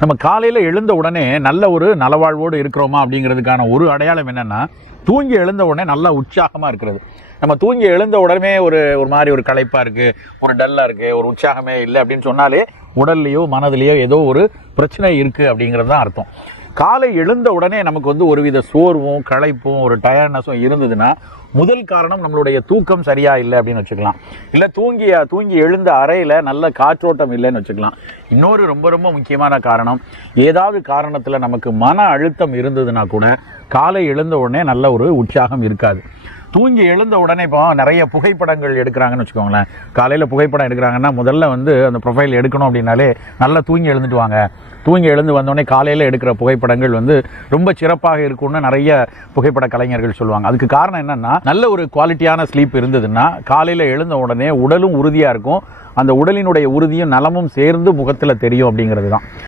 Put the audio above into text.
நம்ம காலையில் எழுந்த உடனே நல்ல ஒரு நலவாழ்வோடு இருக்கிறோமா அப்படிங்கிறதுக்கான ஒரு அடையாளம் என்னென்னா, தூங்கி எழுந்த உடனே நல்லா உற்சாகமாக இருக்கிறது. நம்ம தூங்கி எழுந்த உடனே ஒரு மாதிரி ஒரு களைப்பாக இருக்குது, ஒரு டல்லாக இருக்குது, ஒரு உற்சாகமே இல்லை அப்படின்னு சொன்னாலே உடல்லையோ மனதிலையோ ஏதோ ஒரு பிரச்சனை இருக்குது அப்படிங்கிறது தான் அர்த்தம். காலை எழுந்த உடனே நமக்கு ஒருவித சோர்வும் களைப்பும் ஒரு டயர்ட்னஸும் இருந்ததுன்னா, முதல் காரணம் நம்மளுடைய தூக்கம் சரியாக இல்லை அப்படின்னு வச்சுக்கலாம். இல்லை தூங்கி எழுந்த அறையில் நல்ல காற்றோட்டம் இல்லைன்னு வச்சுக்கலாம். இன்னொரு ரொம்ப ரொம்ப முக்கியமான காரணம், ஏதாவது காரணத்தில் நமக்கு மன அழுத்தம் இருந்ததுன்னா கூட காலை எழுந்த உடனே நல்ல ஒரு உற்சாகம் இருக்காது. தூங்கி எழுந்த உடனே இப்போ நிறைய புகைப்படங்கள் எடுக்கிறாங்கன்னு வச்சுக்கோங்களேன். காலையில் புகைப்படம் எடுக்கிறாங்கன்னா முதல்ல அந்த ப்ரொஃபைல் எடுக்கணும் அப்படின்னாலே நல்லா தூங்கி எழுந்துட்டு வாங்க. தூங்கி எழுந்து வந்தோடனே காலையில் எடுக்கிற புகைப்படங்கள் ரொம்ப சிறப்பாக இருக்கும்னு நிறைய புகைப்பட கலைஞர்கள் சொல்லுவாங்க. அதுக்கு காரணம் என்னென்னா, நல்ல ஒரு குவாலிட்டியான ஸ்லீப் இருந்ததுன்னா காலையில் எழுந்த உடனே உடலும் உறுதியாக இருக்கும். அந்த உடலினுடைய உறுதியும் நலமும் சேர்ந்து முகத்தில் தெரியும் அப்படிங்கிறது தான்.